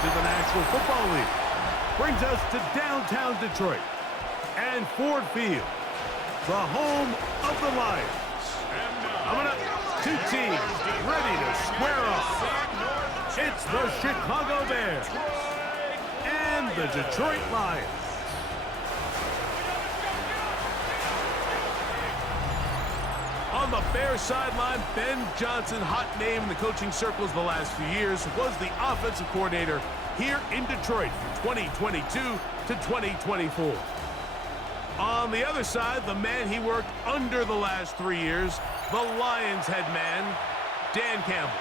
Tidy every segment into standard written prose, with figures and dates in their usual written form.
into the National Football League. Brings us to downtown Detroit and Ford Field, the home of the Lions. Coming up, two teams ready to square off. It's the Chicago Bears and the Detroit Lions. On the Bears sideline, Ben Johnson, hot name in the coaching circles the last few years, was the offensive coordinator here in Detroit from 2022 to 2024. On the other side, the man he worked under the last 3 years, the Lions head man, Dan Campbell.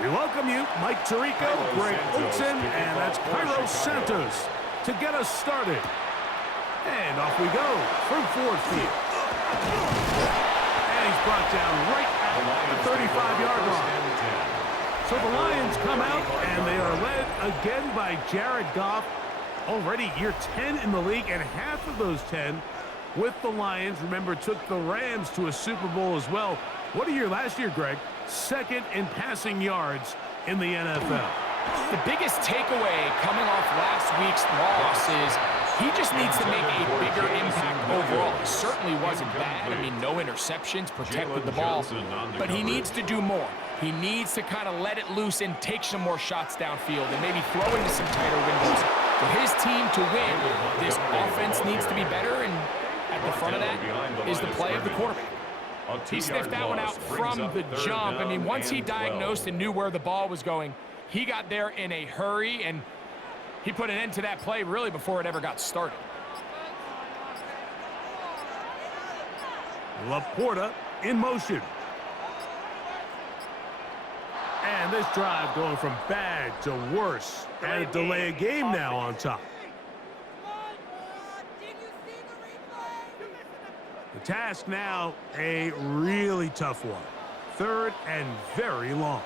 We welcome you, Mike Tirico, Greg Olson, and that's Cairo Santos to get us started. And off we go from Ford Field. And he's brought down right at the 35-yard line. So the Lions come out, and they are led again by Jared Goff. Already year 10 in the league, and half of those 10 with the Lions. Remember, took the Rams to a Super Bowl as well. What a year last year, Greg. Second in passing yards in the NFL. The biggest takeaway coming off last week's loss is he just needs to make a bigger impact overall. He certainly wasn't bad. I mean, no interceptions, protected the ball. But he needs to do more. He needs to kind of let it loose and take some more shots downfield and maybe throw into some tighter windows. For his team to win, this offense needs to be better, and at the front of that is the play of the quarterback. He sniffed that one out from the jump. I mean, once he diagnosed and knew where the ball was going, he got there in a hurry, and he put an end to that play really before it ever got started. Laporta in motion. And this drive going from bad to worse. And a delay a game now on top. The task now, a really tough one. Third and very long.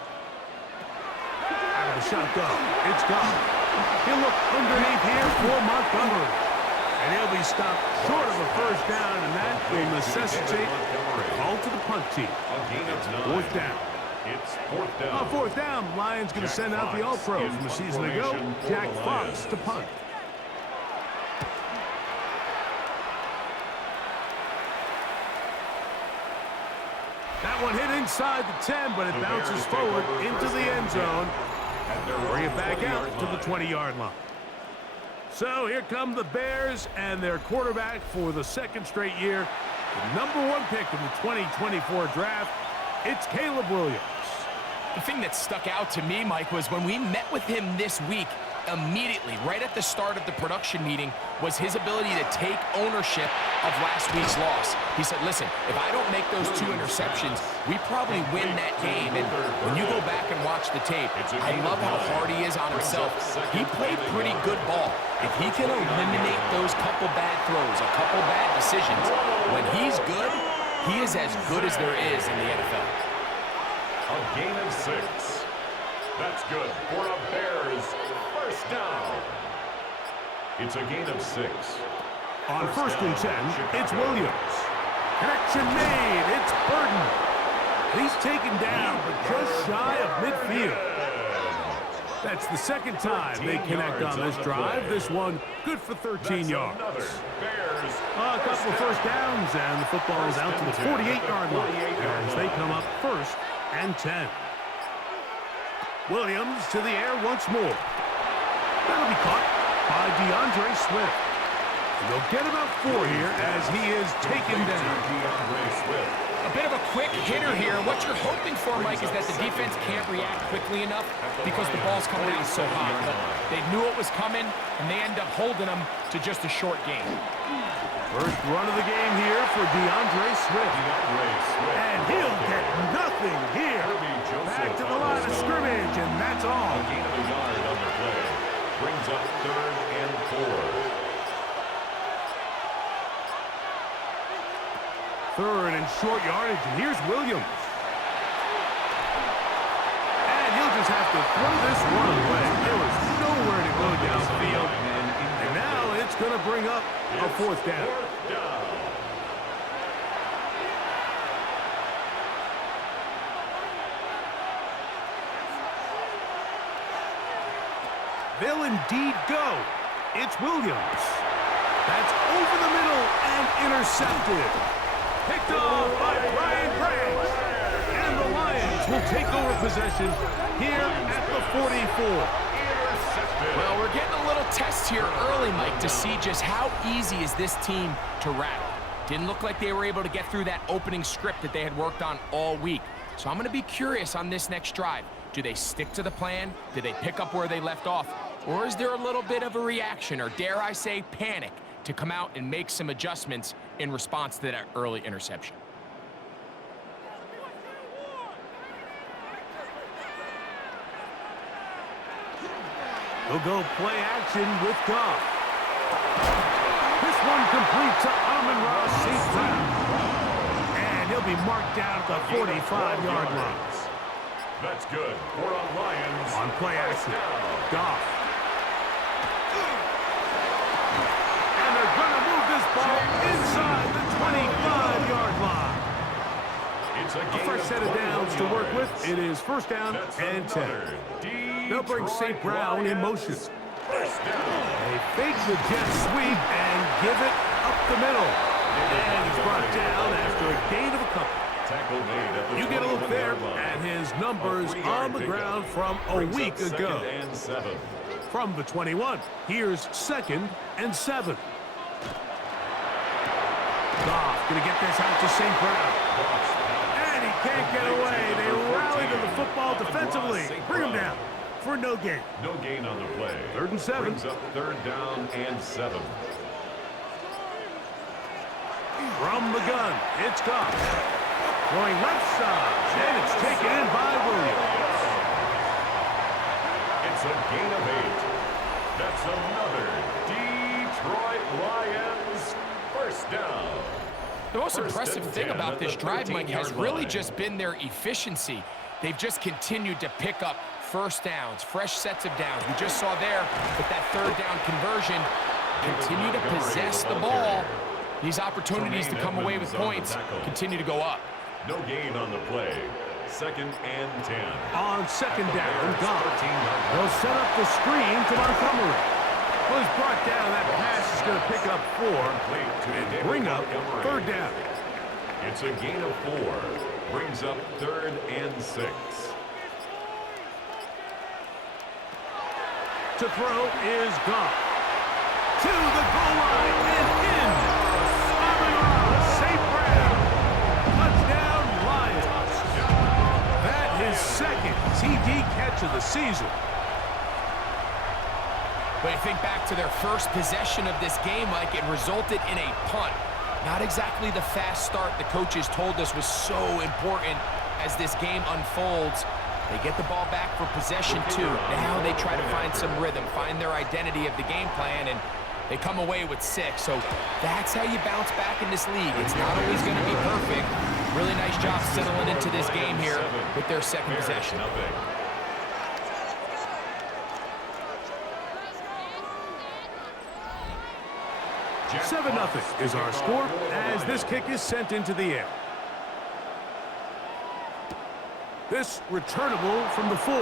Out of the shotgun. It's gone. He'll look underneath here for Montgomery. And he'll be stopped short of a first down, and that will necessitate a call to the punt team. Fourth down. It's fourth down. On fourth down, Lions going to send out the All-Pro from a season ago, Jack Fox, to punt. That one hit inside the 10, but it bounces forward into the end zone. Bring it back out to the 20-yard line. So here come the Bears and their quarterback for the second straight year. The #1 pick in the 2024 draft, it's Caleb Williams. The thing that stuck out to me, Mike, was when we met with him this week, immediately, right at the start of the production meeting, was his ability to take ownership of last week's loss. He said, listen, if I don't make those 2 interceptions, we probably win that game. And when you go back and watch the tape, I love how hard he is on himself. He played pretty good ball. If he can eliminate those couple bad throws, a couple bad decisions, when he's good, he is as good as there is in the NFL. A gain of 6. That's good for a Bears first down. It's a gain of 6. On first and 10, it's Williams. Connection made. It's Burton. He's taken down, but just shy of midfield. That's the second time they connect on this drive. This one good for 13 yards. A couple of first downs, and the football is out to the 48-yard line as they come up first and 10. Williams to the air once more. That'll be caught by DeAndre Swift. And they'll get about 4 here as he is taken down. A bit of a quick hitter here. What you're hoping for, Mike, is that the defense can't react quickly enough because the ball's coming out so hot. But they knew it was coming, and they end up holding them to just a short game. First run of the game here for DeAndre Swift. And he'll get nothing here. Back to the line of scrimmage, and that's all. A gain of a yard on the play. Brings up 3rd and 4. Third and short yardage, and here's Williams. And he'll just have to throw this one away. There was no nowhere to go downfield. And now it's going to bring up a fourth down. They'll indeed go. It's Williams. That's over the middle and intercepted. Picked off by Brian Branch. And the Lions will take over possession here at the 44. Well, we're getting a little test here early, Mike, to see just how easy is this team to rattle. Didn't look like they were able to get through that opening script that they had worked on all week. So I'm going to be curious on this next drive. Do they stick to the plan? Do they pick up where they left off? Or is there a little bit of a reaction, or dare I say panic, to come out and make some adjustments in response to that early interception? They'll go play action with Goff. This one complete to Amon-Ra St. Brown. And he'll be marked down at the 45-yard line. That's good for a Lions. On play action, Goff. And they're going to move this ball inside the 25-yard line. A fresh set of downs to work with. It is first down and 10. They'll bring St. Brown in motion. They fake the jet sweep and give it up the middle. And he's brought down after a gain of a couple. You get a look there at his numbers on the ground from a week ago. From the 21, here's 2nd and 7. Goff going to get this out to St. Brown. And he can't get away. They rally to the football defensively. Bring him down for no gain. No gain on the play. 3rd and 7. Brings up 3rd down and 7. From the gun, it's Goff. Going left side, and it's taken in by Williams. It's a gain of 8. That's another Detroit Lions first down. The most impressive thing about this drive, Mike, has really just been their efficiency. They've just continued to pick up first downs, fresh sets of downs. We just saw there with that 3rd down conversion, continue to possess the ball. These opportunities to come away with points continue to go up. No gain on the play. 2nd and 10. On 2nd down, Goff. They'll set up the screen to Montgomery. Well, he's brought down. That pass is going to pick up 4 and bring up 3rd down. It's a gain of 4. Brings up 3rd and 6. To throw is Goff. To the goal line and in. Amon-Ra St. Brown. Touchdown, Lions. That is 2nd TD catch of the season. When you think back to their first possession of this game, Mike, it resulted in a punt. Not exactly the fast start the coaches told us was so important as this game unfolds. They get the ball back for possession 2. Now they try to find some rhythm, find their identity of the game plan, and they come away with 6. So that's how you bounce back in this league. It's not always going to be perfect. Really nice job settling into this game here with their 2nd possession. 7-0 is our score as this kick is sent into the air. This returnable from the 4.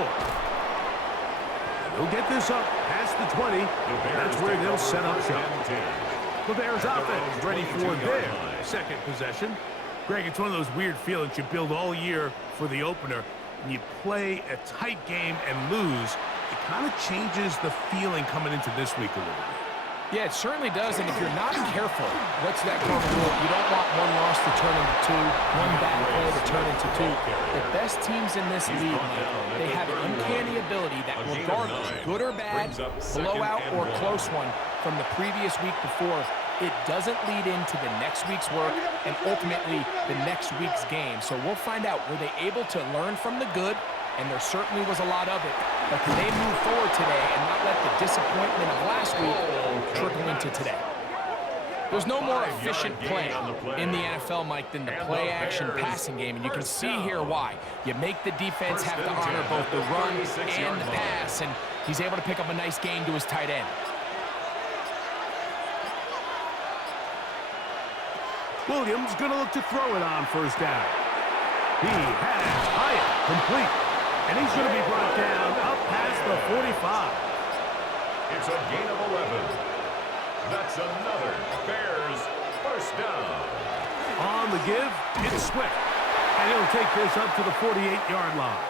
They'll get this up past the 20. That's where they'll set up shop. The Bears offense ready for their 2nd possession. Greg, it's one of those weird feelings you build all year for the opener. When you play a tight game and lose, it kind of changes the feeling coming into this week a little bit. Yeah, it certainly does, and if you're not careful, what's that called rule? You don't want one loss to turn into 2, one bad play to turn into 2. The best teams in this league, they have an uncanny ability that regardless, good or bad, blowout or close one from the previous week before, it doesn't lead into the next week's work and ultimately the next week's game. So we'll find out, were they able to learn from the good? And there certainly was a lot of it. But can they move forward today and not let the disappointment of last week trickle into today? There's no more 5-yard efficient gain play on the play. in the NFL, Mike, than the And the play-action Bears passing game, and you can first see down. here why. You make the defense First have to and honor 10 both at the the run 36-yard and the line. pass, and he's able to pick up a nice gain to his tight end. Williams going to look to throw it on first down. He has Hyatt complete. And he's going to be brought down up past the 45. It's a gain of 11. That's another Bears first down. On the give, it's Swift. And he'll take this up to the 48-yard line.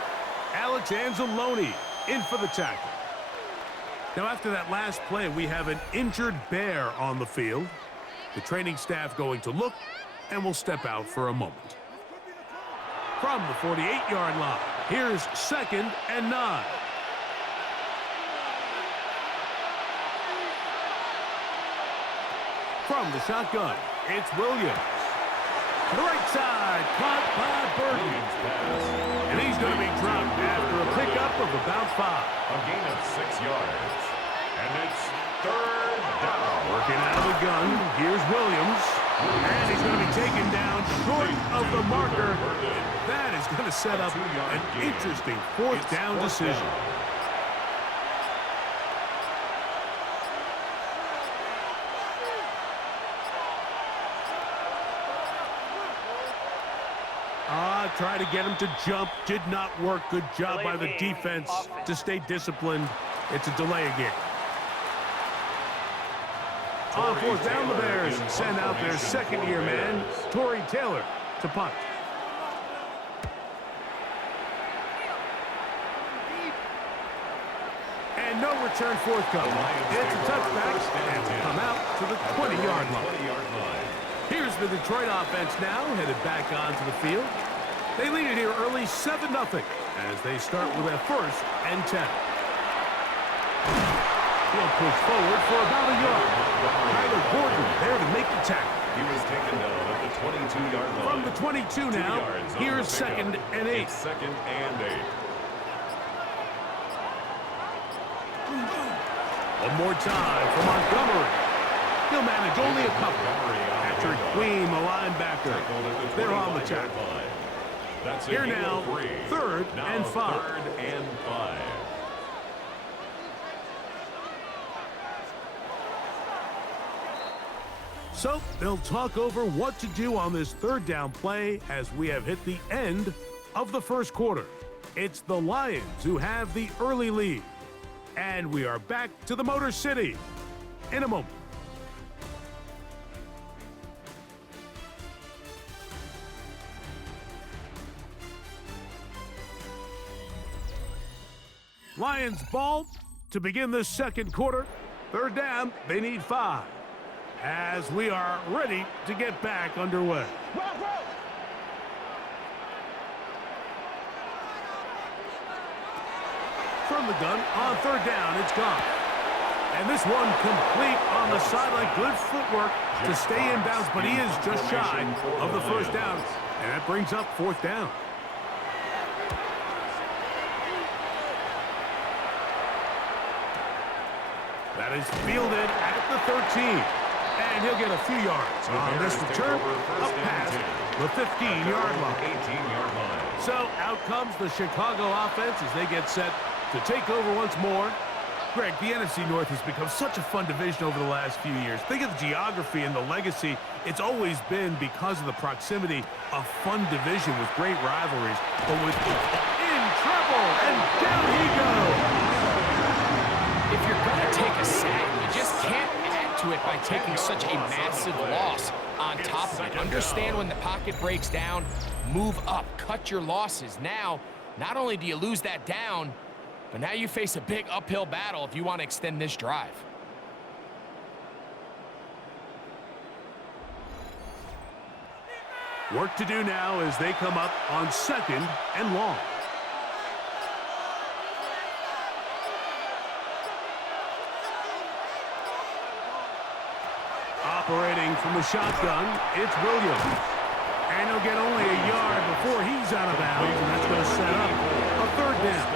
Alex Anzalone in for the tackle. Now, after that last play, we have an injured Bear on the field. The training staff going to look, and will step out for a moment. From the 48-yard line, here's 2nd and 9. From the shotgun, it's Williams. To the right side, caught by Burton. And he's going to be dropped after a pickup of about 5. A gain of 6 yards. And it's 3rd down. Working out of the gun, here's Williams. And he's going to be taken down short of the marker. That is going to set up an interesting 4th down decision. Try to get him to jump. Did not work. Good job by the defense to stay disciplined. It's a delay again. On 4th down, the Bears send out their second-year man, Torrey Taylor, to punt. And no return forthcoming. It's a touchback, and to come out to the 20-yard line. Here's the Detroit offense now, headed back onto the field. They lead it here early 7-0 as they start with a 1st and 10. He'll push forward for about a yard. Tyler Gordon there to make the tackle. He was taken down at the 22-yard line. From the 22 now, here's 2nd and 8. It's 2nd and 8. One more time for Montgomery. He'll manage only a couple. Patrick Queen, the linebacker. They're on the tackle. That's here now, 3rd and 5. 3rd and 5. So they'll talk over what to do on this 3rd down play as we have hit the end of the 1st quarter. It's the Lions who have the early lead. And we are back to the Motor City in a moment. Lions ball to begin this 2nd quarter. 3rd down, they need 5. As we are ready to get back underway. From the gun, on 3rd down, it's gone. And this one complete on the sideline. Good footwork to stay in bounds, but he is just shy of the 1st down. And that brings up 4th down. That is fielded at the 13. And he'll get a few yards on this return up past the 15-yard line. 18-yard line. So out comes the Chicago offense as they get set to take over once more. Greg, the NFC North has become such a fun division over the last few years. Think of the geography and the legacy. It's always been, because of the proximity, a fun division with great rivalries. But with in trouble, and down he goes. If you're going to take a sack, you just can't add to it by taking such a massive loss on top of it. Understand when the pocket breaks down, move up, cut your losses. Now, not only do you lose that down, but now you face a big uphill battle if you want to extend this drive. Work to do now as they come up on 2nd and long. Operating from the shotgun, it's Williams. And he'll get only a yard before he's out of bounds, and that's going to set up a 3rd down.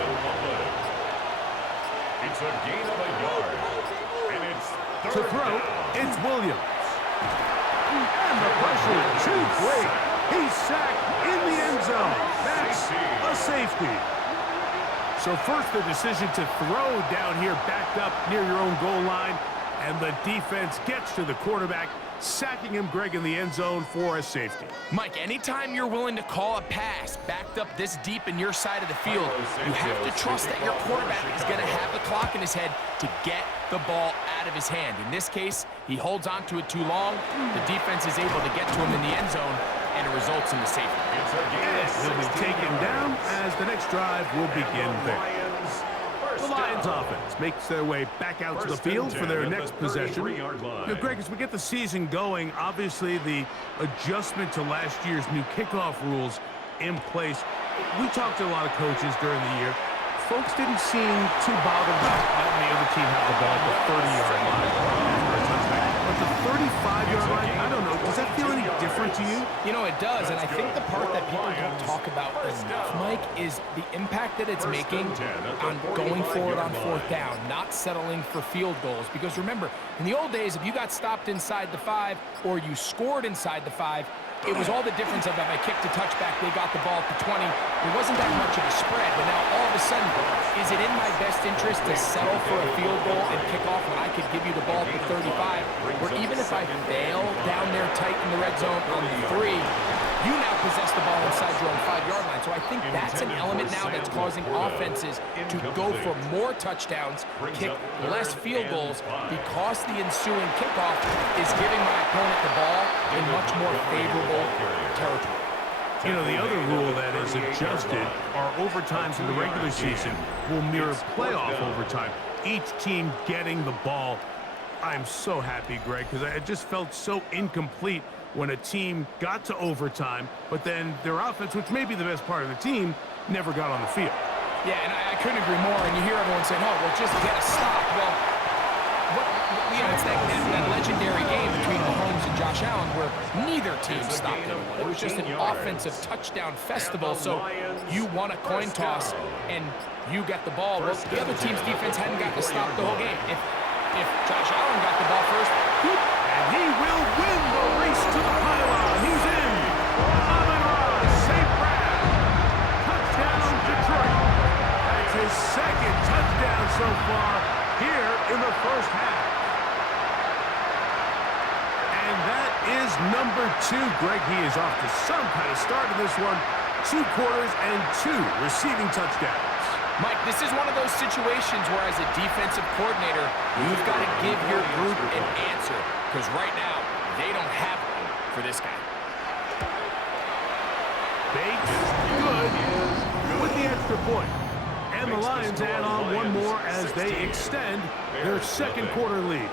It's a gain of a yard. And it's 3rd To throw, down. it's Williams. And the pressure too great. He's sacked in the end zone. That's a safety. So first the decision to throw down here backed up near your own goal line. And the defense gets to the quarterback, sacking him, Greg, in the end zone for a safety. Mike, anytime you're willing to call a pass backed up this deep in your side of the field, you have to trust that your quarterback is going to have the clock in his head to get the ball out of his hand. In this case, he holds on to it too long. The defense is able to get to him in the end zone, and it results in the safety. And he'll be taken down as the next drive will begin there. The Lions offense makes their way back out to the field for their next possession. Now, Greg, as we get the season going, obviously the adjustment to last year's new kickoff rules in place. We talked to a lot of coaches during the year. Folks didn't seem too bothered about letting the other team have the ball at the 30-yard line after a touchback. But the 35-yard line, I don't know, does that feel any different to you? You know, it does, and I think the part that people don't talk about enough, Mike, is the impact that it's making on going forward on fourth down, not settling for field goals. Because remember, in the old days, if you got stopped inside the 5 or you scored inside the 5, it was all the difference of if I kicked a touchback, they got the ball at the 20. It wasn't that much of a spread, but now all of a sudden, is it in my best interest to settle for a field goal and kick off when I could give you the ball at the 35? Or even if I fail down there tight in the red zone on the 3, you now possess the ball inside your own 5-yard line. So I think that's an element now that's causing offenses to go for more touchdowns, kick less field goals, because the ensuing kickoff is giving my opponent the ball in much more favorable territory. You know, the other rule that is adjusted are overtimes in the regular season will mirror playoff overtime, each team getting the ball. I'm so happy, Greg, because I just felt so incomplete when a team got to overtime, but then their offense, which may be the best part of the team, never got on the field. Yeah, and I couldn't agree more. And you hear everyone saying, oh, well, just get a stop. Well, it's that legendary game between Mahomes and Josh Allen where neither team stopped anyone. It was just an offensive touchdown festival. So you won a coin toss, and you get the ball. Well, the other team's defense hadn't gotten to stop the whole game. If Josh Allen got the ball first, and he will win the race to the pylon. He's in. Amon-Ra, safe grab. Touchdown, Detroit. That's his second touchdown so far here in the first half. And that is number 2. Greg, he is off to some kind of start in this one. 2 quarters and 2 receiving touchdowns. Mike, this is one of those situations where as a defensive coordinator, you've got to give your group an answer, because right now, they don't have one for this guy. Bates, good, with the extra point. And the Lions add on one more as they extend their second quarter lead.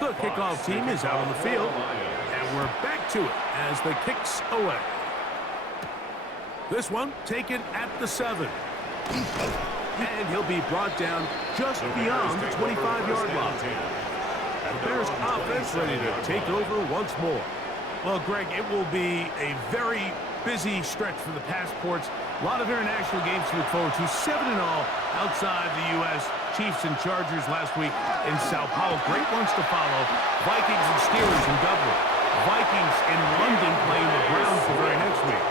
The kickoff team is out on the field, and we're back to it as the kick's away. This one taken at the 7. And he'll be brought down just beyond the 25-yard line. The Bears offense ready to take over once more. Well, Greg, it will be a very busy stretch for the passports. A lot of international games to look forward to. 7-0 outside the U.S. Chiefs and Chargers last week in Sao Paulo. Great ones to follow. Vikings and Steelers in Dublin. Vikings in London playing the Browns the very next week.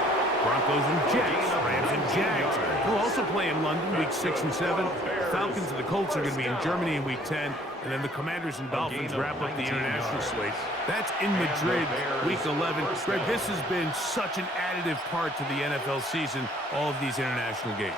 Broncos and Jets, Rams and Jags will also play in London week 6 and 7. Falcons and the Colts are going to be in Germany in week 10. And then the Commanders and Dolphins wrap up the international slate. That's in Madrid week 11. Greg, this has been such an additive part to the NFL season, all of these international games.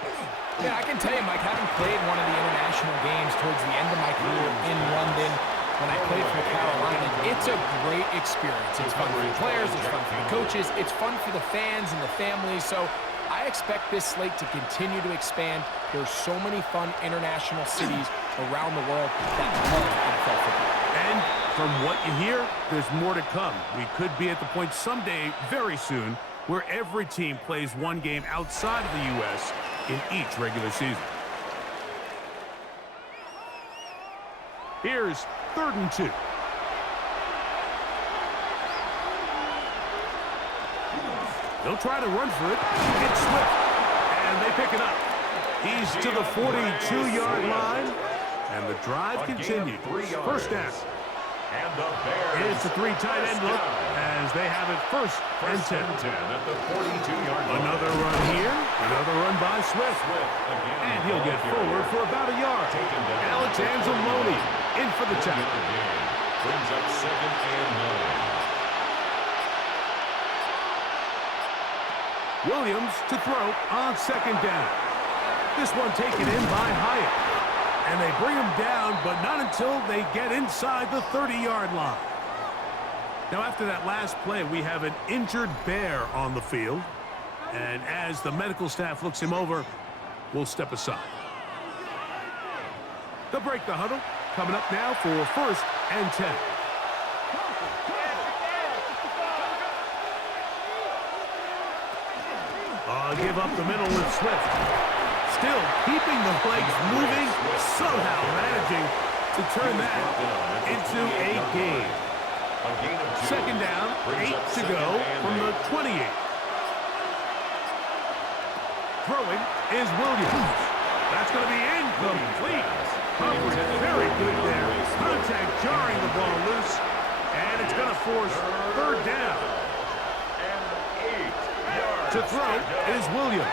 Yeah, I can tell you, Mike, having played one of the international games towards the end of my career in London, when I played for Carolina, it's a great experience. It's fun for the players, it's fun for the coaches, it's fun for the fans and the families. So I expect this slate to continue to expand. There's so many fun international cities around the world that love NFL football. And from what you hear, there's more to come. We could be at the point someday, very soon, where every team plays one game outside of the U.S. in each regular season. Here's 3rd and 2. They'll try to run for it. It's Swift, and they pick it up. He's to the 42-yard line. And the drive continues. First down. And the Bears. It's a three tight end look as they have it first and 10. At the 42-yard line. Another run here. Another run by Swift. And he'll get forward for about a yard. Alex Anzalone in for the tackle. Brings up 2nd and 9. Williams to throw on 2nd down. This one taken in by Hyatt. And they bring him down, but not until they get inside the 30-yard line. Now, after that last play, we have an injured Bear on the field. And as the medical staff looks him over, we'll step aside. They'll break the huddle. Coming up now for 1st and 10. Give up the middle with Swift. Still keeping the legs moving, somehow managing to turn that into a gain. 2nd down, 8 to go from the 28. Throwing is Williams. That's going to be incomplete. Coverage very good there. Contact jarring the ball loose, and it's going to force 3rd down. To throw is Williams.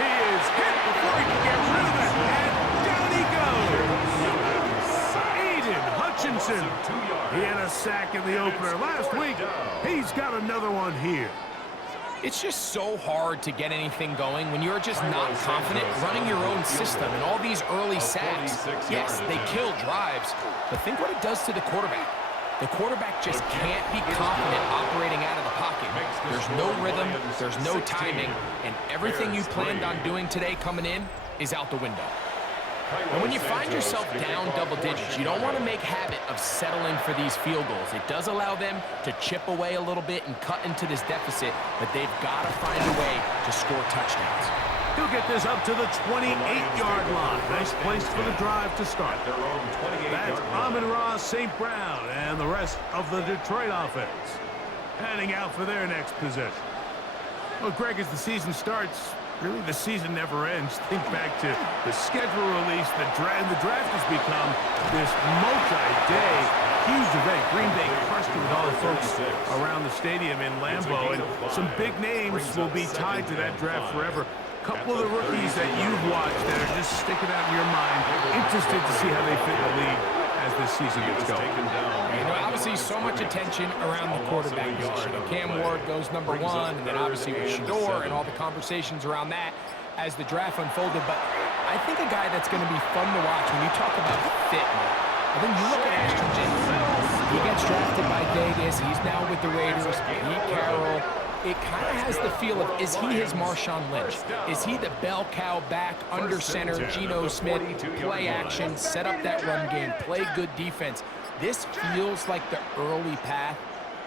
He is hit before he can get rid of it, and down he goes. Aiden Hutchinson. He had a sack in the opener last week. He's got another one here. It's just so hard to get anything going when you're just not confident running your own system and all these early sacks. Yes, they kill drives, but think what it does to the quarterback. The quarterback just can't be confident operating out of the pocket. There's no rhythm, there's no timing, and everything you planned on doing today coming in is out the window. And when you find yourself down double digits, you don't want to make habit of settling for these field goals. It does allow them to chip away a little bit and cut into this deficit, but they've got to find a way to score touchdowns. He'll get this up to the 28-yard line. Nice place for the drive to start. That's Amon-Ra St. Brown and the rest of the Detroit offense heading out for their next possession. Well, Greg, as the season starts, really the season never ends. Think back to the schedule release. The draft has become this multi-day huge event. Green Bay crushed it with all the folks around the stadium in Lambeau, and some big names will be tied to that draft forever. Couple of the rookies that you've watched that are just sticking out in your mind. Interested to see how they fit in the league as this season gets going. You know, obviously so much attention around the quarterback position. Cam Ward goes number 1, and then obviously with Shador and all the conversations around that as the draft unfolded. But I think a guy that's going to be fun to watch when you talk about fit, I think you look at Ashton Jenkins. He gets drafted by Vegas. He's now with the Raiders. Pete Carroll. It kind of has the feel of, is he his Marshawn Lynch? Is he the bell cow back, under center, Geno Smith, play action, set up that run game, play good defense? This feels like the early path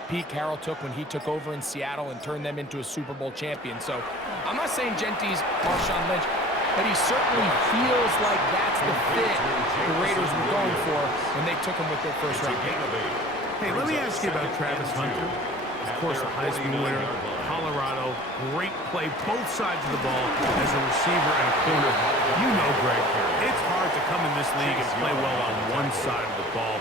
Pete Carroll took when he took over in Seattle and turned them into a Super Bowl champion. So I'm not saying Genty's Marshawn Lynch, but he certainly feels like that's the fit the Raiders were going for when they took him with their first round pick. Hey, let me ask you about Travis Hunter. Of course, the Heisman winner, Colorado, great play, both sides of the ball as a receiver and a corner. You know, Greg, it's hard to come in this league and play well on one side of the ball.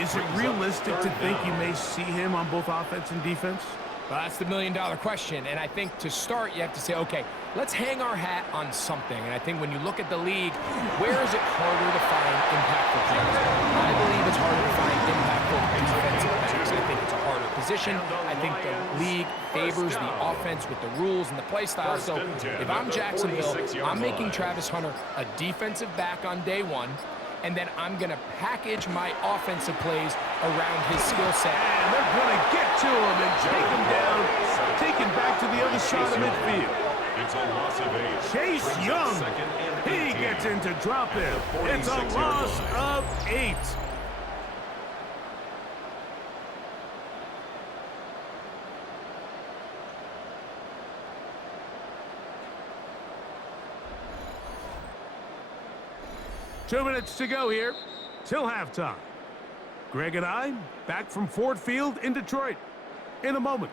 Is it realistic to think you may see him on both offense and defense? Well, that's the million-dollar question, and I think to start, you have to say, okay, let's hang our hat on something. And I think when you look at the league, where is it harder to find impactful players? I believe it's harder to find impactful defensive backs. I think it's a harder position. I think the league favors the offense with the rules and the play style. So if I'm Jacksonville, I'm making Travis Hunter a defensive back on day 1. And then I'm going to package my offensive plays around his skill set. And they're going to get to him and take him down, take him back to the other side of midfield. It's a loss of 8. Chase Young, he gets in to drop him. It's a loss of 8. Two minutes to go here till halftime. Greg and I back from Ford Field in Detroit in a moment.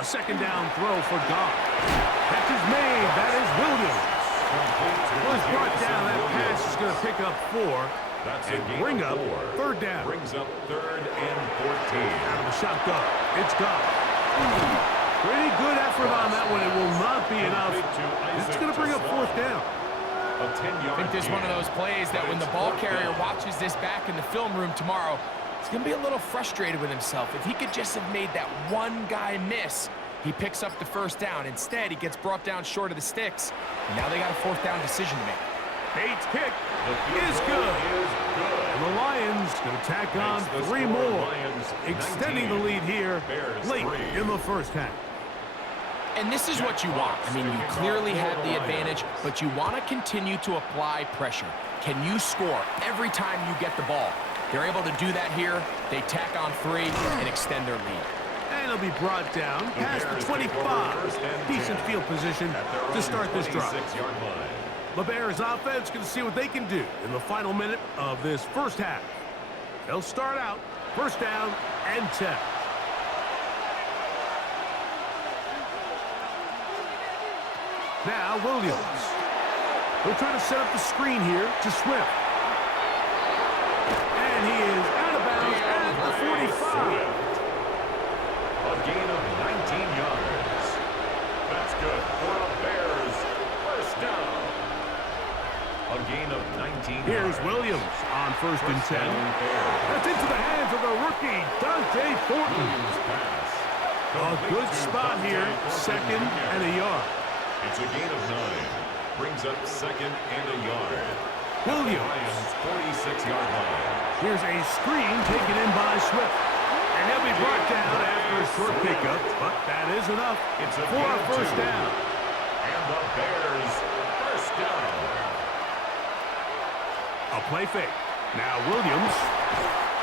A second down throw for Goff. Catch is made. That is Williams. Was brought down. That pass is going to pick up 4. That's a And gain bring of up 4. 3rd down. Brings up 3rd and 14. Out of the shotgun. It's Goff. Pretty good effort on that one. It will not be enough. It's going to bring up 4th down. A 10-yard I think this is one of those plays that when the ball carrier watches this back in the film room tomorrow, he's going to be a little frustrated with himself. If he could just have made that one guy miss, he picks up the 1st down. Instead, he gets brought down short of the sticks, and now they got a 4th down decision to make. Bates' kick is good. And the Lions going to tack on 3 more, extending the lead here late in the first half. And this is what you want. I mean, you clearly have the advantage, but you want to continue to apply pressure. Can you score every time you get the ball? They're able to do that here. They tack on 3 and extend their lead. And it'll be brought down past the 25. Decent field position to start this drive. The Bears offense going to see what they can do in the final minute of this first half. They'll start out 1st down and 10. Now Williams. They'll try to set up the screen here to Swift. And he is out of bounds at the 45. A gain of 19 yards. That's good for the Bears. 1st down. A gain of 19 Here's yards. Williams on 1st and 10. That's into the hands of the rookie, Dante Thornton. A good spot here, 2nd and a yard. It's a gain of 9. Brings up 2nd and a yard. Williams. Lions 46-yard line. Here's a screen taken in by Swift. And he'll be brought down after a short pickup, but that is enough for a 1st down. And the Bears 1st down. A play fake. Now Williams.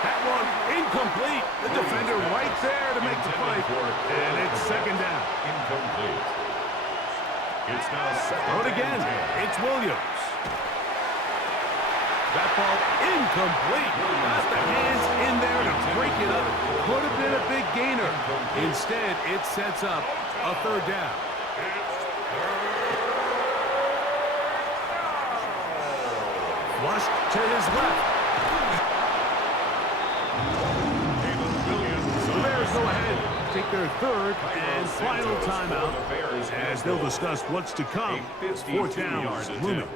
That one incomplete. The defender right there to make the play. And it's 2nd down. Incomplete. It's now 2nd Throw it again. and 10. It's Williams. That ball incomplete. Got the hands in there to break it up. Could have been a big gainer. Instead, it sets up a 3rd down. Flushed to his left. The Bears go ahead, take their 3rd and final timeout as they'll discuss what's to come. 4th down is looming.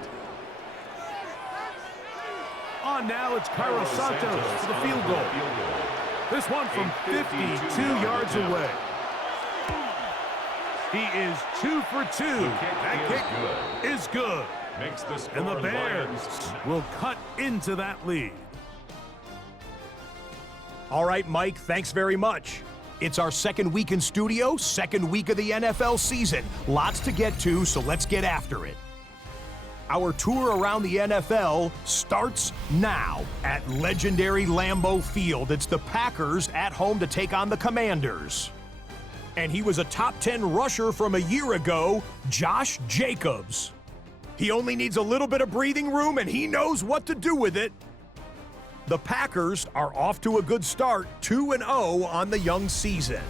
On now, it's Cairo Santos for the field goal. This one from 52 yards away. He is 2 for 2. That kick is good. Makes the score And the Bears Lions. will cut into that lead. All right, Mike, thanks very much. It's our 2nd week in studio, 2nd week of the NFL season. Lots to get to, so let's get after it. Our tour around the NFL starts now at legendary Lambeau Field. It's the Packers at home to take on the Commanders. And he was a top 10 rusher from a year ago, Josh Jacobs. He only needs a little bit of breathing room, and he knows what to do with it. The Packers are off to a good start, 2-0 on the young season.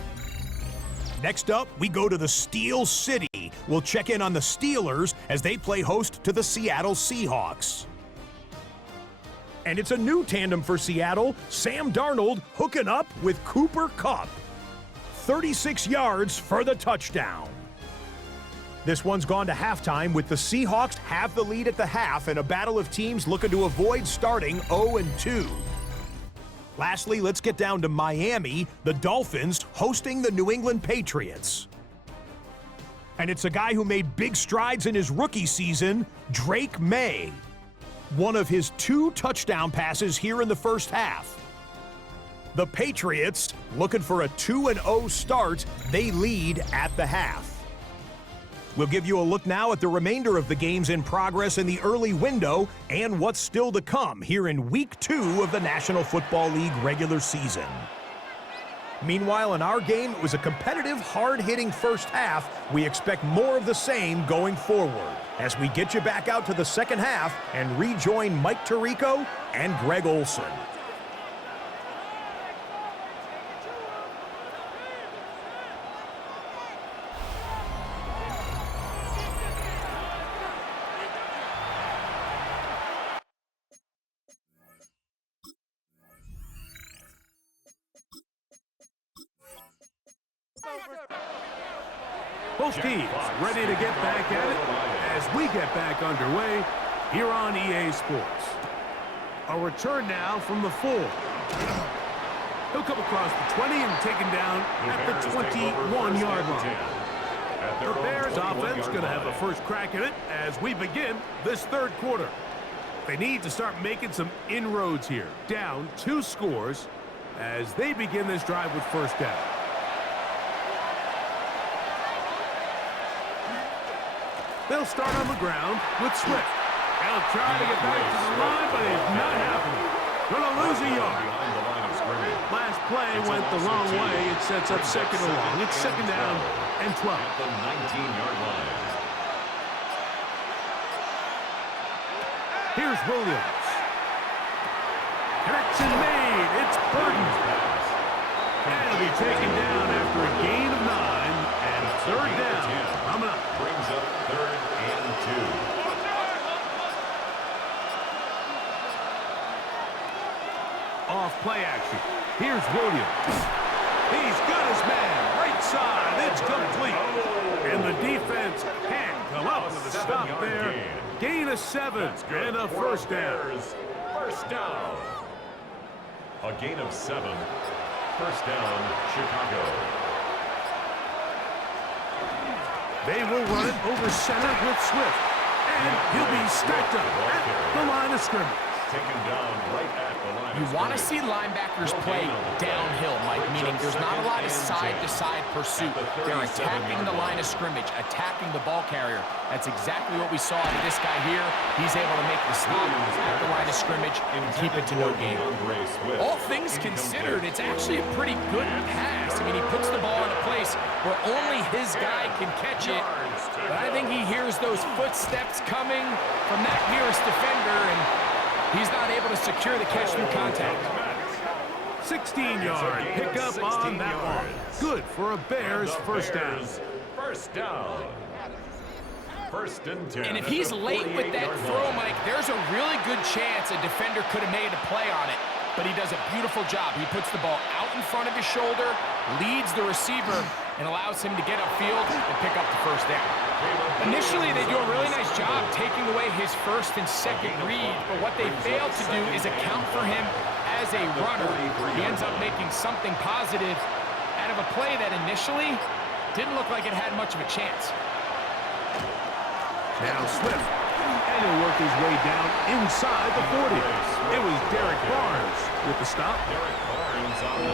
Next up, we go to the Steel City. We'll check in on the Steelers as they play host to the Seattle Seahawks. And it's a new tandem for Seattle, Sam Darnold hooking up with Cooper Kupp. 36 yards for the touchdown. This one's gone to halftime with the Seahawks have the lead at the half in a battle of teams looking to avoid starting 0-2. Lastly, let's get down to Miami, the Dolphins hosting the New England Patriots. And it's a guy who made big strides in his rookie season, Drake May. One of his 2 touchdown passes here in the first half. The Patriots, looking for a 2-0 start, they lead at the half. We'll give you a look now at the remainder of the games in progress in the early window and what's still to come here in Week 2 of the National Football League regular season. Meanwhile, in our game, it was a competitive, hard-hitting first half. We expect more of the same going forward as we get you back out to the second half and rejoin Mike Tirico and Greg Olson. Both teams ready to get back at it as we get back underway here on EA Sports. A return now from the 4. He'll come across the 20 and taken down at the 21-yard line. The Bears offense going to have a first crack at it as we begin this third quarter. They need to start making some inroads here. Down 2 scores as they begin this drive with first down. They'll start on the ground with Swift. They'll try to get back to the line, but it's not happening. Going to lose a yard. Last play went the wrong way. It sets up second and long. It's second down and 12. At the 19-yard line. Here's Williams. Connection made. It's Burden. And it'll be taken down after a gain of 9 and third down. Coming up. Brings up 3rd and 2. Off play action. Here's Williams. He's got his man. Right side. It's complete. And the defense can't come up with a stop there. Gain of 7 and a first down. First down. A gain of 7. First down, Chicago. They will run it over center with Swift. And he'll be stacked up at the line of scrimmage. Taken down right at the line. You want to see linebackers play downhill, Mike, meaning there's not a lot of side-to-side pursuit. They're attacking the line of scrimmage, attacking the ball carrier. That's exactly what we saw out of this guy here. He's able to make the stop at the line of scrimmage and keep it to no gain. All things considered, it's actually a pretty good pass. I mean, he puts the ball in a place where only his guy can catch it. But I think he hears those footsteps coming from that nearest defender, and he's not able to secure the catch through contact. 16-yard pickup on that one. Good for a Bears first down. First down. First and 10. And if he's late with that throw, Mike, there's a really good chance a defender could have made a play on it. But he does a beautiful job. He puts the ball out in front of his shoulder, leads the receiver, and allows him to get upfield and pick up the first down. Initially, they do a really nice job taking away his first and second read, but what they fail to do is account for him as a runner. He ends up making something positive out of a play that initially didn't look like it had much of a chance. Now Swift, and he'll work his way down inside the 40. It was Derek Barnes with the stop.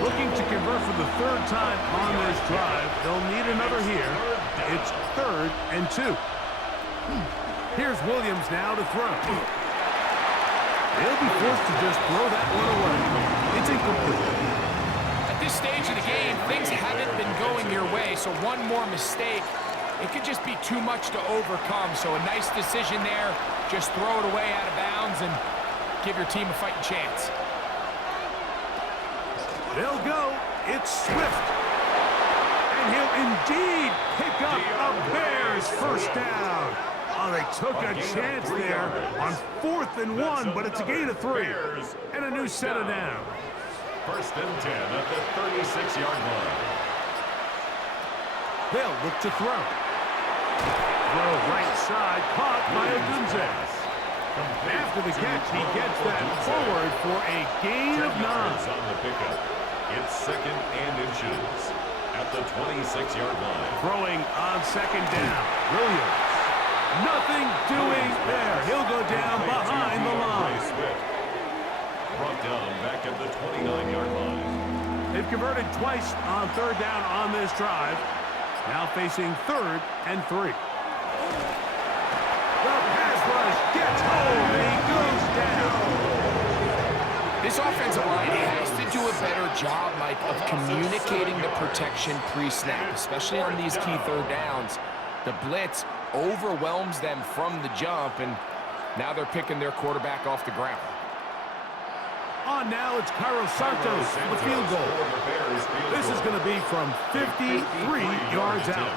Looking to convert for the 3rd time on this drive. They'll need another here. It's 3rd and 2. Here's Williams now to throw. They'll be forced to just throw that one away. It's incomplete. At this stage of the game, things haven't been going your way, so one more mistake, it could just be too much to overcome. So a nice decision there. Just throw it away out of bounds and give your team a fighting chance. They'll go. It's Swift. And he'll indeed pick up a Bears first down. Oh, they took a chance there on 4th and 1, but it's a gain of 3. And a new set of downs. First and 10 at the 36-yard line. They'll look to throw. Throw right side, caught by Odunze. After the catch, he gets that forward for a gain of 9. On the pickup. It's 2nd and inches at the 26-yard line. Throwing on 2nd down. Williams. Nothing doing there. He'll go down behind the line. Brought down back at the 29-yard line. They've converted twice on 3rd down on this drive. Now facing 3rd and 3. The pass rush gets home and he goes down. This offensive line has to do a better job, Mike, of communicating the protection pre-snap, especially on these key 3rd downs. The blitz overwhelms them from the jump, and now they're picking their quarterback off the ground. On now, it's Carlos Santos for the field goal. This is going to be from 53 yards out.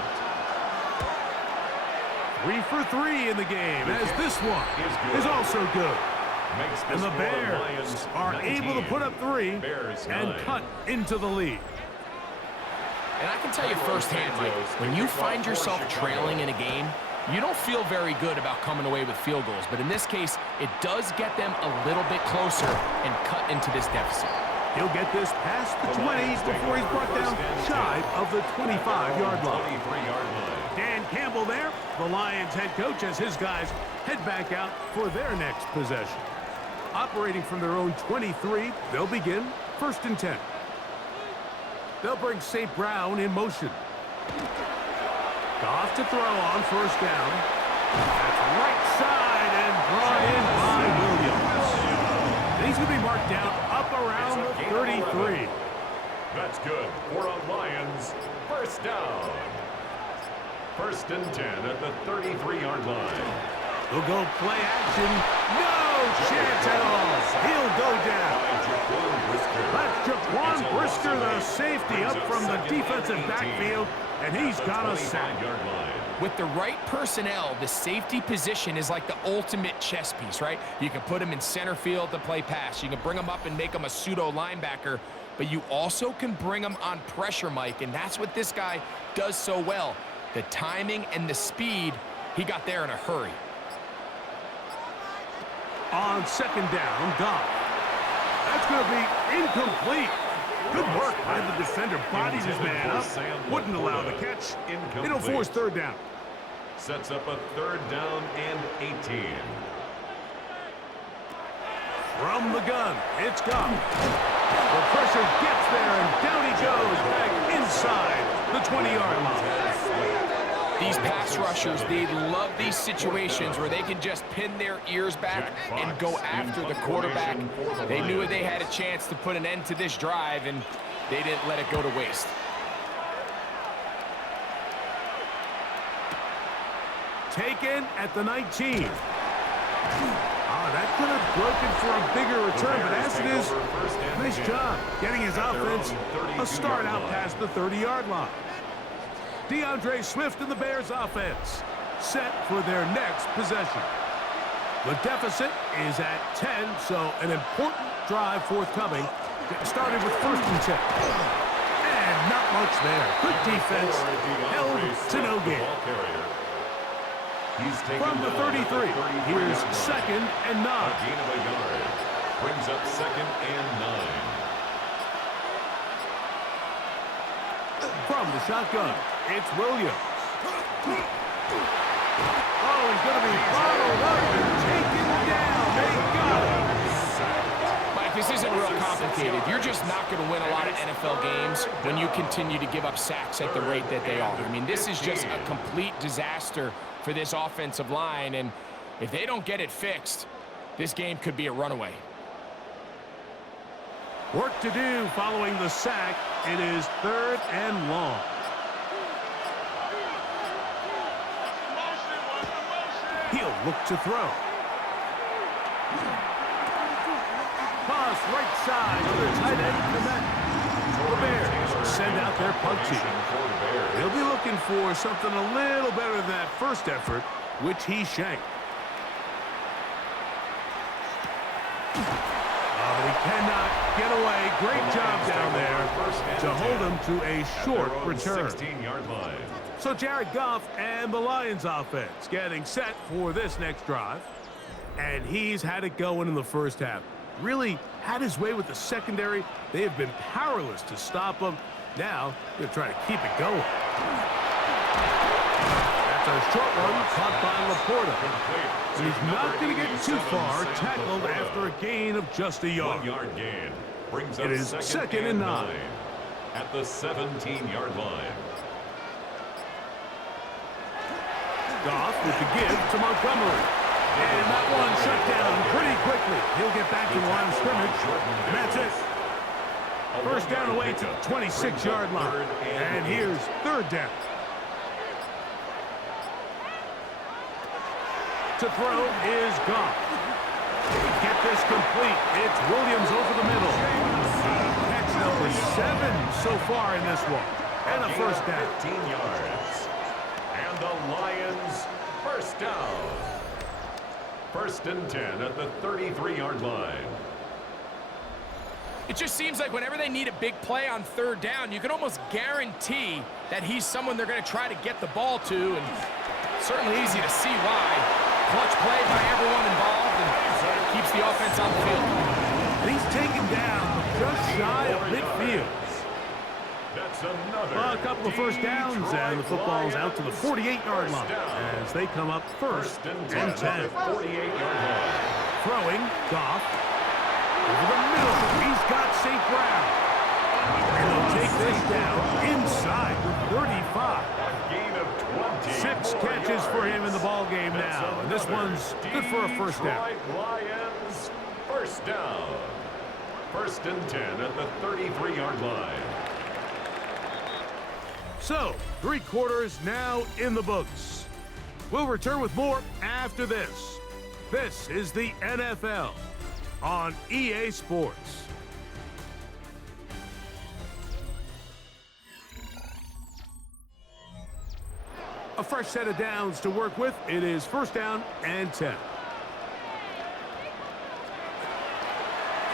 3 for 3 in the game, as this one is also good. And the Bears are able to put up 3 and cut into the lead. And I can tell you firsthand, Mike, when you find yourself trailing in a game, you don't feel very good about coming away with field goals. But in this case, it does get them a little bit closer and cut into this deficit. He'll get this past the 20 before he's brought down shy of the 25-yard line. Dan Campbell there, the Lions head coach, as his guys head back out for their next possession. Operating from their own 23, they'll begin 1st and 10. They'll bring St. Brown in motion. Goff to throw on 1st down. That's right side and brought in by Williams. And he's going to be marked down up around the 33. That's good for a Lions 1st down. 1st and 10 at the 33-yard line. He'll go play action. No chance at all. He'll go down. That's Jaquan Brisker, the safety, up from the defensive backfield, and he's got a sack. With the right personnel, the safety position is like the ultimate chess piece, right? You can put him in center field to play pass. You can bring him up and make him a pseudo linebacker, but you also can bring him on pressure, Mike, and that's what this guy does so well. The timing and the speed, he got there in a hurry. On 2nd down, Goff. That's going to be incomplete. Good work by the defender. Bodies his man up. Wouldn't allow the catch. It'll force 3rd down. Sets up a 3rd down and 18. From the gun, it's Goff. The pressure gets there, and down he goes back inside the 20-yard line. These pass rushers, they love these situations where they can just pin their ears back and go after the quarterback. They knew they had a chance to put an end to this drive, and they didn't let it go to waste. Taken at the 19. That could have broken for a bigger return, but as it is, nice job getting his offense a start out past the 30-yard line. DeAndre Swift and the Bears offense set for their next possession. The deficit is at 10, so an important drive forthcoming. Getting started with 1st and 10. And not much there. Good defense. Held to no gain. From the 33, here's 2nd and 9. Gain of a yard. Brings up 2nd and 9. From the shotgun, it's Williams. Oh, he's going to be bottled up and taken down. They got him. Mike, this isn't real complicated. You're just not going to win a lot of NFL games when you continue to give up sacks at the rate that they are. I mean, this is just a complete disaster for this offensive line, and if they don't get it fixed, this game could be a runaway. Work to do following the sack. It is 3rd and long. He'll look to throw. Pass right side to the tight end Clement. The Bears send out their punt team. They'll be looking for something a little better than that first effort, which he shanked. But he cannot get away. Great job down there to hold him to a short return. 16-yard line. So Jared Goff and the Lions offense getting set for this next drive. And he's had it going in the first half. Really had his way with the secondary. They have been powerless to stop him. Now they're trying to keep it going. That's a short one caught by Laporta. He's not going to get too far, tackled after a gain of just a yard. 1-yard gain. Brings up It is 2nd and 9. At the 17-yard line. Goff with the give to Montgomery. And that one shut down pretty quickly. He'll get back to the line of scrimmage. And that's it. 1st down away to the 26-yard line. And here's 3rd down. To throw is Goff. Get this complete. It's Williams over the middle. Catch number 7 so far in this one. And a 1st down. 15 yards. And the Lions 1st down. 1st and 10 at the 33-yard line. It just seems like whenever they need a big play on third down, you can almost guarantee that he's someone they're going to try to get the ball to, and certainly easy to see why. Clutch play by everyone involved, and keeps the offense on the field. He's taken down just shy of midfield. That's another A couple of first downs, and the football's out to the 48-yard line as they come up first and 10. 48-yard line. Throwing, Goff. Over the middle, he's got St. Brown. And they'll take this down inside the 35. Gain of 20. 6 catches for him in the ball game now. And this one's good for a first down. Detroit Lions, first down. First and 10 at the 33-yard line. So, 3 quarters now in the books. We'll return with more after this. This is the NFL on EA Sports. A fresh set of downs to work with. It is first down and 10.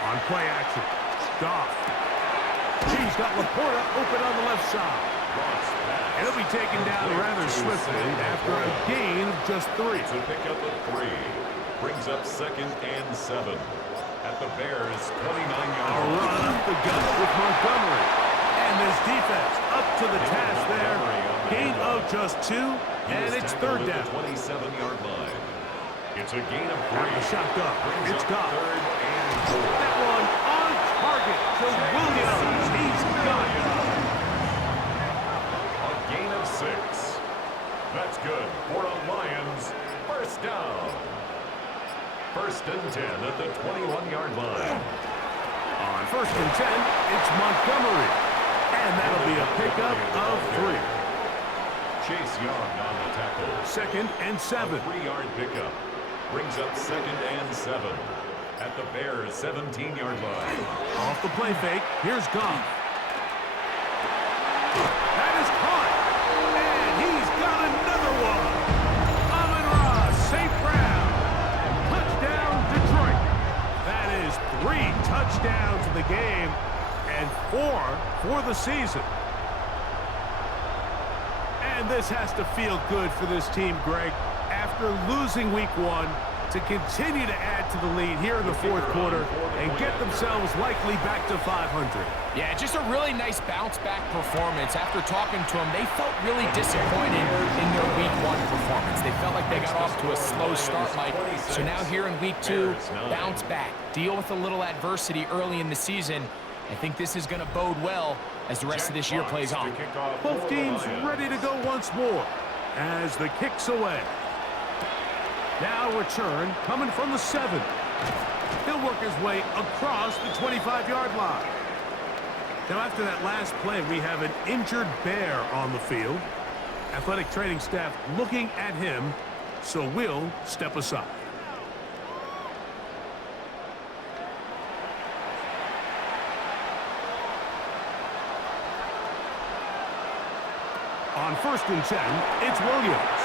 On play action, Goff. He's got Laporta open on the left side. And he'll be taken down rather swiftly after a gain of just 3. It's a pickup of 3. Brings up second and 7. At the Bears' 29-yard A line. run up the gut with Montgomery. And this defense up to the task there. Gain of just 2, and it's third down. 27-yard line. It's a gain of 3. Out of the shotgun. It's Goff. Third and 4. That one on target to Williams. He's got it. A gain of 6. That's good for a Lions first down. First and 10 at the 21-yard line. On first and 10, it's Montgomery. And that'll be a pickup of 3. Chase Young on the tackle. Second and 7. 3-yard pickup. Brings up second and 7 at the Bears' 17-yard line. Off the play fake, here's Goff. That is caught. And he's got another one. Amon-Ra St. Brown. Touchdown, Detroit. That is 3 touchdowns in the game and 4 for the season. And this has to feel good for this team, Greg. After losing week 1, to continue to add to the lead here in the fourth quarter and get themselves likely back to 500. Yeah, just a really nice bounce-back performance. After talking to them, they felt really disappointed in their week 1 performance. They felt like they got off to a slow start, Mike. So now here in week 2, bounce back, deal with a little adversity early in the season. I think this is going to bode well as the rest of this year plays on. Both teams ready to go once more as the kick's away. Now return coming from the 7. He'll work his way across the 25-yard line. Now after that last play, we have an injured Bear on the field. Athletic training staff looking at him, so we'll step aside. On first and 10, it's Williams.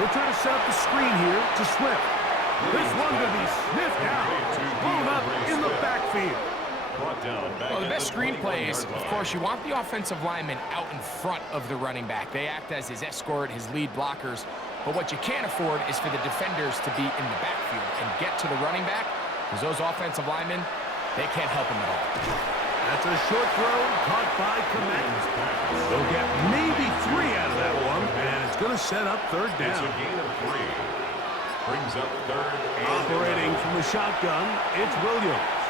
We'll try to set up the screen here to Swift. This one to be sniffed out. Blown up in the backfield. Well, the best screenplay is, of course, you want the offensive lineman out in front of the running back. They act as his escort, his lead blockers. But what you can't afford is for the defenders to be in the backfield and get to the running back, because those offensive linemen, they can't help him at all. That's a short throw caught by Komet. They'll get maybe 3 out of that one, and it's going to set up third down. It's a gain of 3. Brings up third and Operating from the shotgun, it's Williams.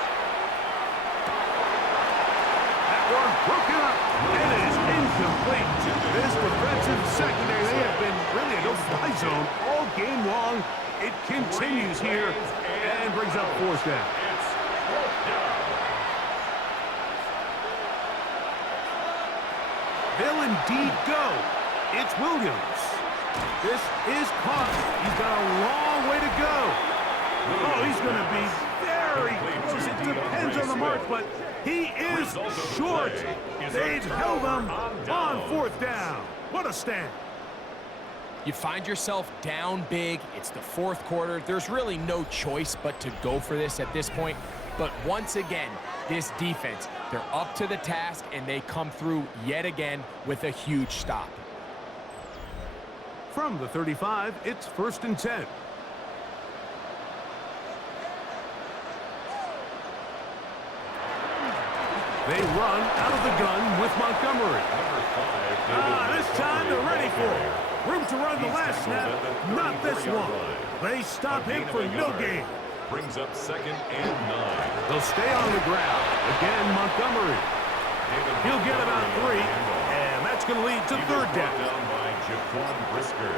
That one broken up. It is incomplete. This defensive secondary, they have been really a no-fly zone all game long. It continues here and brings up fourth down. it's fourth down. They'll indeed go. It's Williams. This is caught. He's got a long way to go. Oh, he's going to be very close. It depends on the mark, but he is short. They've held him on fourth down. What a stand. You find yourself down big. It's the fourth quarter. There's really no choice but to go for this at this point. But once again, this defense, they're up to the task, and they come through yet again with a huge stop. From the 35, it's 1st and 10. They run out of the gun with Montgomery. This time they're ready for it. Room to run the last snap, not this one. They stop him for no gain. Brings up 2nd and 9. They'll stay on the ground. Again, Montgomery. He'll get about 3, and that's going to lead to 3rd down. Down by Jaquan Brisker.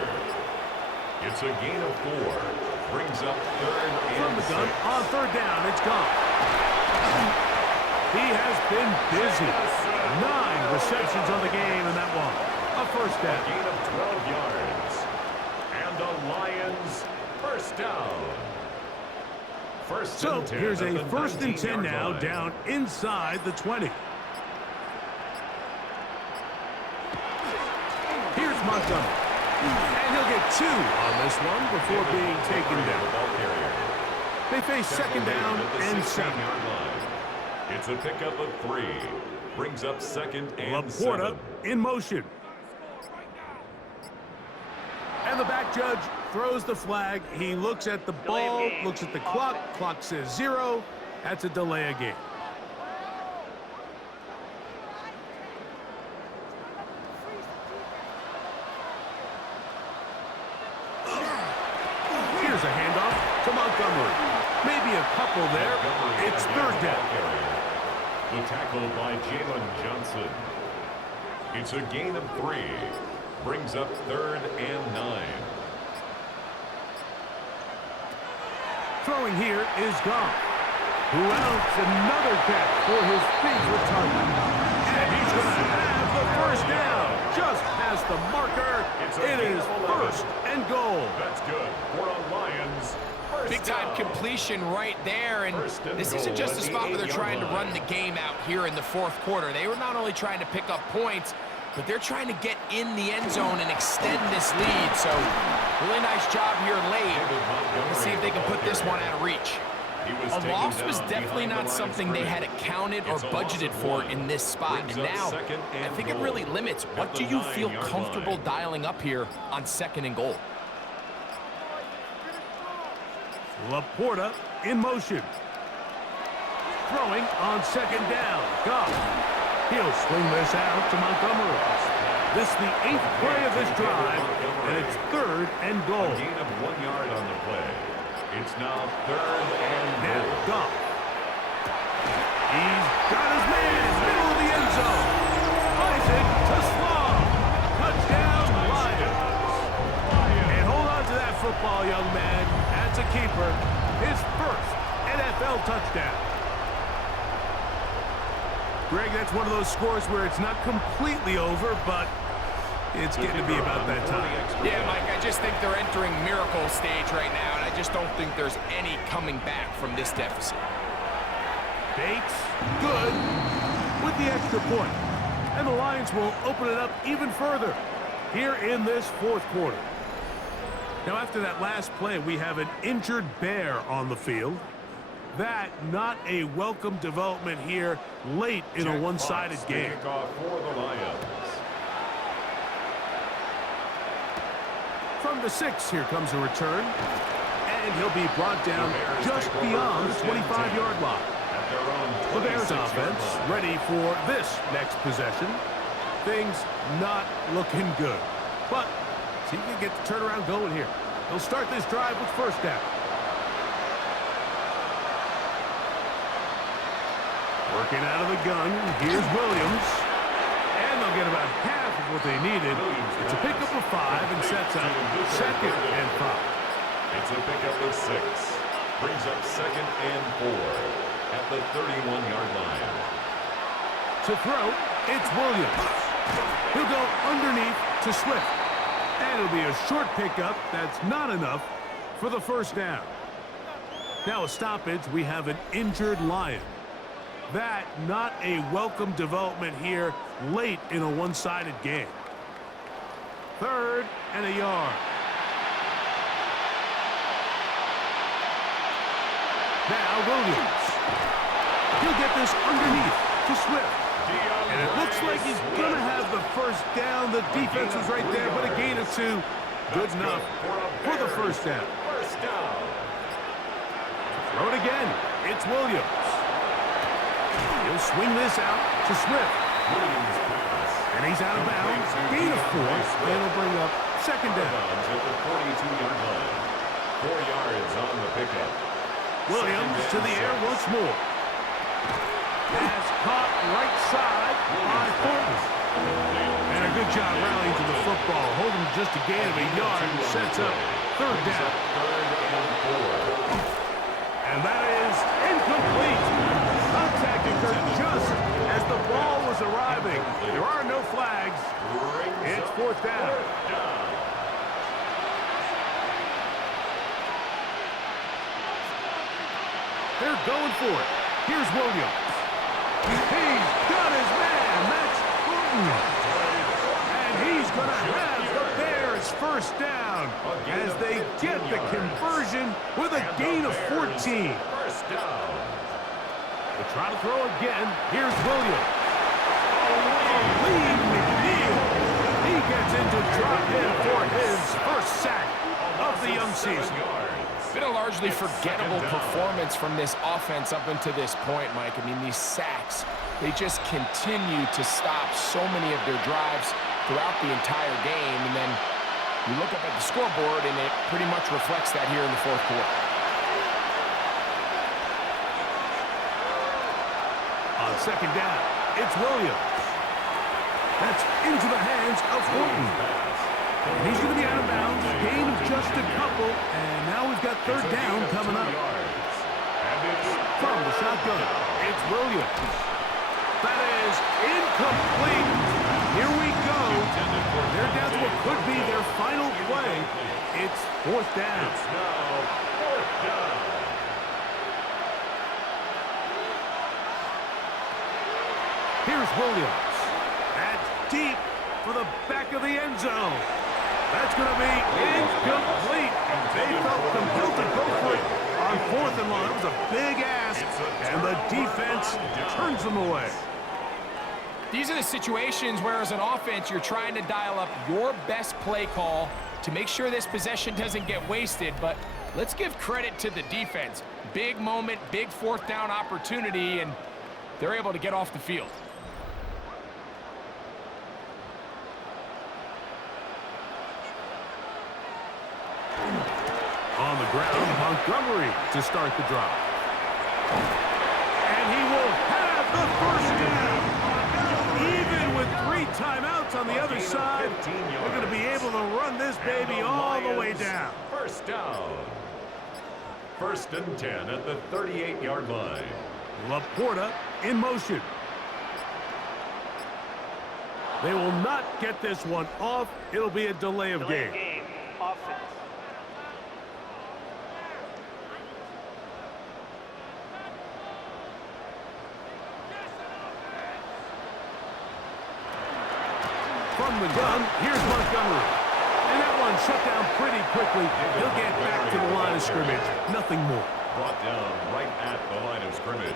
It's a gain of 4. Brings up 3rd and 6. From the gun on 3rd down, it's gone. He has been busy. 9 receptions on the game in that one. A 1st down. A gain of 12 yards. And the Lions 1st down. So here's a 1st and 10 now, down inside the 20. Here's Montgomery. And he'll get 2 on this one before being taken down. They face 2nd down and 7. It's a pickup of 3. Brings up 2nd and Laporta 7. in motion. And the back judge throws the flag. He looks at the ball, looks at the clock. Clock says 0. That's a delay of game. Here's a handoff to Montgomery. Maybe a couple there. It's 3rd down. The tackle by Jalen Johnson. It's a gain of 3. Brings up 3rd and 9. Throwing here is Goff, who else another catch for his favorite target. And he's going to have the 1st down. Just past the marker. It is 1st and goal. That's good for a Lions. Big-time completion right there, and this isn't just a spot where they're trying to run the game out here in the 4th quarter. They were not only trying to pick up points, but they're trying to get in the end zone and extend this lead. So, really nice job here late. Let's see if they can put this one out of reach. A loss was definitely not something they had accounted or budgeted for in this spot. And now, I think it really limits what do you feel comfortable dialing up here on 2nd and goal. Laporta in motion. Throwing on 2nd down. Goff. He'll swing this out to Montgomery. This is the 8th play of this drive, and it's 3rd and goal. A gain of 1 yard on the play. It's now 3rd and Now goal. Goff. He's got his man, middle of the end zone. Isaac to Slaw. Touchdown, Lions. And hold on to that football, young man. That's a keeper. His 1st NFL touchdown. Greg, that's one of those scores where it's not completely over, but it's getting to be about that time. Yeah, Mike, I just think they're entering miracle stage right now, and I just don't think there's any coming back from this deficit. Bates, good, with the extra point. And the Lions will open it up even further here in this 4th quarter. Now, after that last play, we have an injured Bear on the field. That not a welcome development here late in a one-sided game. For the Lions. From the 6, here comes a return. And he'll be brought down just beyond the 25-yard line. The Bears offense ready for this next possession. Things not looking good. But see if he can get the turnaround going here. He'll start this drive with 1st down. Working out of the gun, here's Williams. And they'll get about half of what they needed. It's a pickup of 5 and sets up 2nd and 5. It's a pickup of 6. Brings up 2nd and 4 at the 31-yard line. To throw, it's Williams. He'll go underneath to Swift. And it'll be a short pickup that's not enough for the 1st down. Now a stoppage, we have an injured Lion. That not a welcome development here late in a one-sided game. 3rd and a yard. Now Williams. He'll get this underneath to Swift. And it looks like he's going to have the first down. The defense was right there, but a gain of 2. Good enough for the first down. Throw it again. It's Williams. He'll swing this out to Swift. And he's out of bounds. Gain of 4. And it'll bring up second down. At the 42-yard line. 4 yards on the pickup. Williams to the air once more. Pass caught right side by Thornton. And a good job rallying to the football. Holding just a gain of a yard and sets up third down. And that is incomplete. Contact occurred just as the ball was arriving. There are no flags. It's fourth down. They're going for it. Here's Williams. He's got his man. That's Thornton. And he's going to have the Bears first down as they get the conversion with a gain of 14. First down. They'll try to throw again. Here's Williams. Lee McNeil. He gets into drop in for his first sack of the young season. Been a largely forgettable performance from this offense up until this point, Mike. I mean, these sacks, they just continue to stop so many of their drives throughout the entire game. And then you look up at the scoreboard, and it pretty much reflects that here in the fourth quarter. On second down, it's Williams. That's into the hands of Thornton. And he's going to be out of bounds. Gain of just a couple. And now we've got third down coming up. From the shotgun, it's Williams. That is incomplete. Here we go. They're down to what could be their final play. It's fourth down. Here's Williams. That's deep for the back of the end zone. That's going to be incomplete. They felt compelled to go for it on fourth and long. It was a big ask, and the defense turns them away. These are the situations where, as an offense, you're trying to dial up your best play call to make sure this possession doesn't get wasted. But let's give credit to the defense. Big moment, big fourth down opportunity, and they're able to get off the field. On the ground, Montgomery to start the drive. And he will have the first down. Even with 3 timeouts on the other side, they're going to be able to run this baby all the way down. First down. First and 10 at the 38-yard line. Laporta in motion. They will not get this one off. It'll be a delay of game. Offense. From the gun, here's Montgomery. And that one shut down pretty quickly. He'll get back to the line of scrimmage. Nothing more. Brought down right at the line of scrimmage.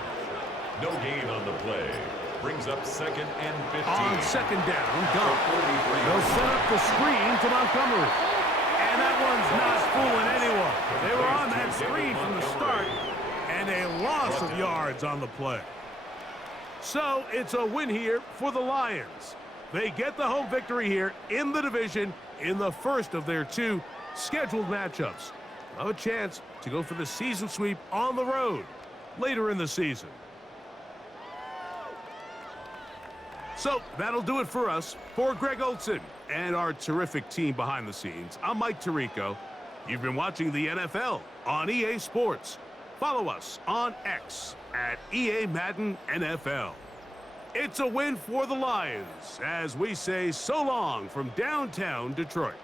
No gain on the play. Brings up second and 15. On second down, Gump. They'll set up the screen to Montgomery. And that one's not fooling anyone. They were on that screen from the start. And a loss of yards on the play. So it's a win here for the Lions. They get the home victory here in the division in the first of their 2 scheduled matchups. They'll have a chance to go for the season sweep on the road later in the season. So that'll do it for us. For Greg Olson and our terrific team behind the scenes, I'm Mike Tirico. You've been watching the NFL on EA Sports. Follow us on X at EA Madden NFL. It's a win for the Lions as we say so long from downtown Detroit.